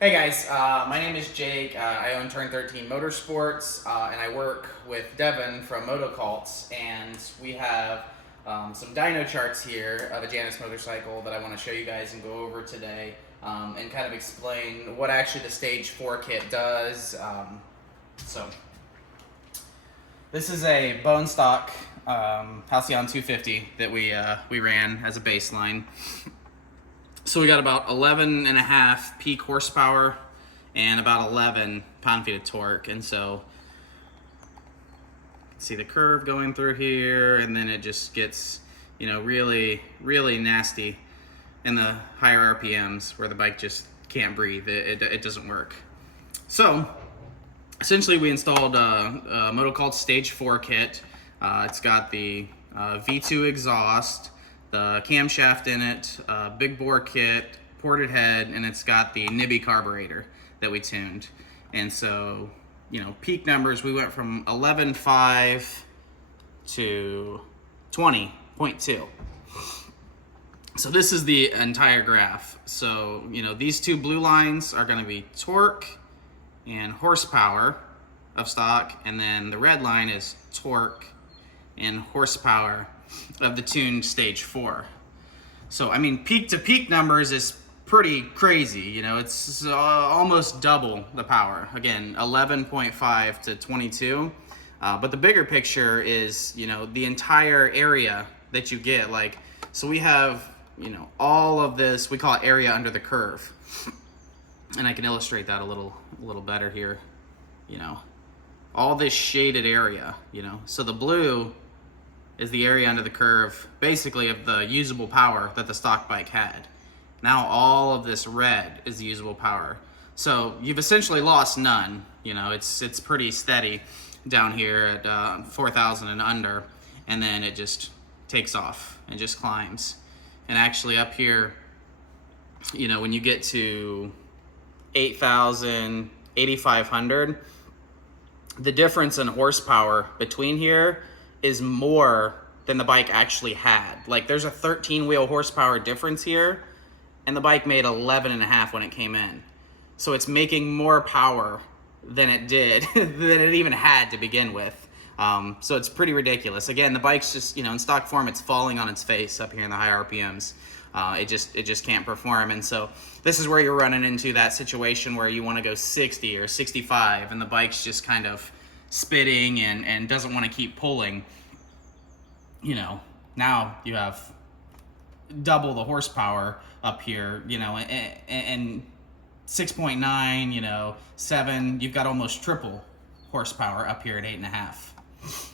Hey guys, my name is Jake. I own Turn 13 Motorsports, and I work with Devin from MotoCult's, and we have some dyno charts here of a Janus motorcycle that I want to show you guys and go over today, and kind of explain what actually the Stage 4 kit does. So, this is a bone stock Halcyon 250 that we ran as a baseline. So we got about 11.5 peak horsepower and about 11 pound-feet of torque. And so you can see the curve going through here, and then it just gets, really, really nasty in the higher RPMs where the bike just can't breathe. It doesn't work. So essentially we installed a MotoCult's Stage 4 kit. It's got the V2 exhaust, the camshaft in it, big bore kit, ported head, and it's got the Nibbi carburetor that we tuned. And so, peak numbers, we went from 11.5 to 20.2. So this is the entire graph. So, these two blue lines are gonna be torque and horsepower of stock, and then the red line is torque and horsepower of the tuned Stage 4. So, peak to peak numbers is pretty crazy. It's almost double the power. Again, 11.5 to 22. But the bigger picture is, the entire area that you get. So we have, all of this, we call it area under the curve. And I can illustrate that a little better here. All this shaded area, So the blue is the area under the curve, basically, of the usable power that the stock bike had. Now all of this red is the usable power. So you've essentially lost none. It's pretty steady down here at 4,000 and under, and then it just takes off and just climbs. And actually up here, when you get to 8,000, 8,500, the difference in horsepower between here is more than the bike actually had. There's a 13-wheel horsepower difference here, and the bike made 11.5 when it came in. So it's making more power than it did, than it even had to begin with. So it's pretty ridiculous. Again, the bike's just, in stock form, it's falling on its face up here in the high RPMs. It just can't perform. And so this is where you're running into that situation where you want to go 60 or 65, and the bike's just kind of spitting and doesn't want to keep pulling. Now you have double the horsepower up here, and 6.9, 7, you've got almost triple horsepower up here at 8.5.